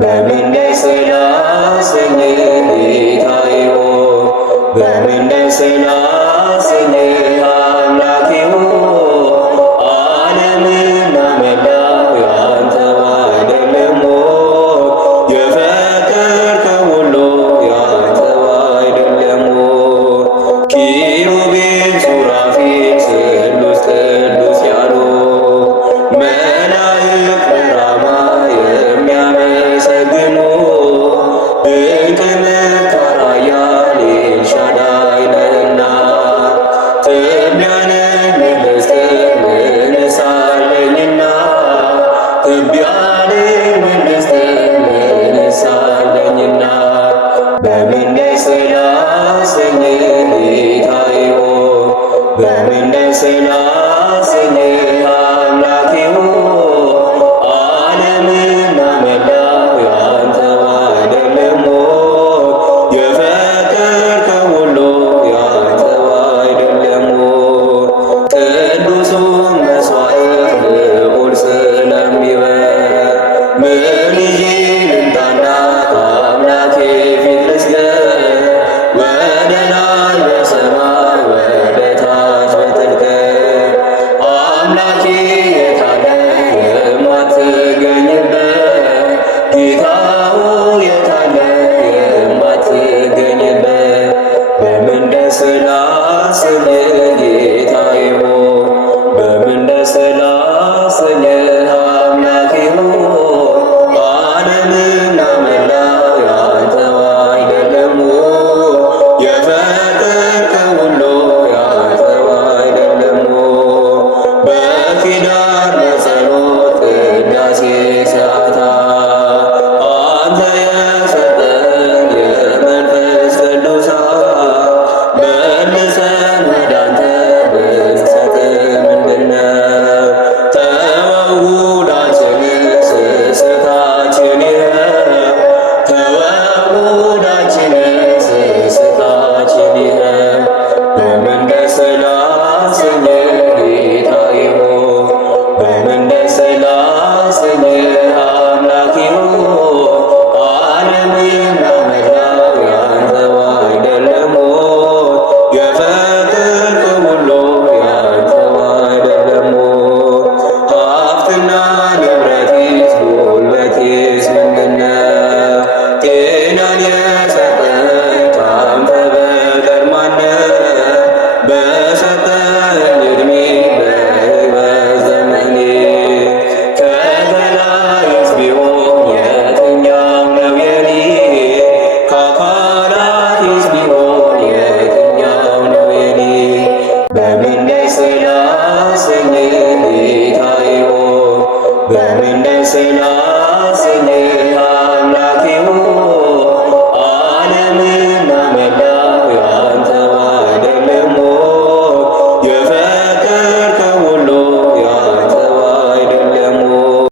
በምን ደስ ላሰኝህ ጌታዬ ሆይ በምን ደስ ላሰኝህ አምላኬ ሆይ ዓለምና መላው ያንተው አይደለም ሆይ የፈጠርከው ሁሉ ያንተው አይደለም ሆይ ኪሩቤል ሱራፌል ስሉስ ቅዱስ ያሉ መላእክት በራማ የሚያመሰግኑ ድንቅ መካር ኃያል ኤልሻዳይ ነህና ትቢያንን መልሰህ መልሳለኝና ትቢያንን መልሰህ መልሳለኝና በምን ደስ ላሰኝህ ጌታዬ ሆይ በምን ደስ ላሰኝህ አምላኬ ሆይ ዓለምና መላው ያንተው አይደለም ሆይ የፈጠርከው ሁሉ ያንተው አይደለም ሆይ ቅዱሱን መሥዋዕት ልዑል ስለሚበርክ ምን ይዤ ልምጣና ከአምላኬ ፊት ልስገድ ወደ ላይ በሰማይ ወደ ታች በጥልቀት አምላኬ የት አለ የማትገኝበት ጌታ ሆይ የት አለ የማትገኝበት በምን ደስ ላሰኝህ ጌታዬ ሆይ በምን ደስ ላሰኝህ አምላኬ ሆይ ዓለምና መላው ያንተው አይደለም ሆይ የፈጠርከው ሁሉ ያንተው አይደለም ሆይ በኪዳን በጸሎት ቅዳሴ ሰዓታት አንተ የሰጠን የመንፈስ ቅዱሳን መልሰን ወደ አንተ ብንሰጥህ ምንድነው ተወው ላንስንህ ስስታችን ይኸው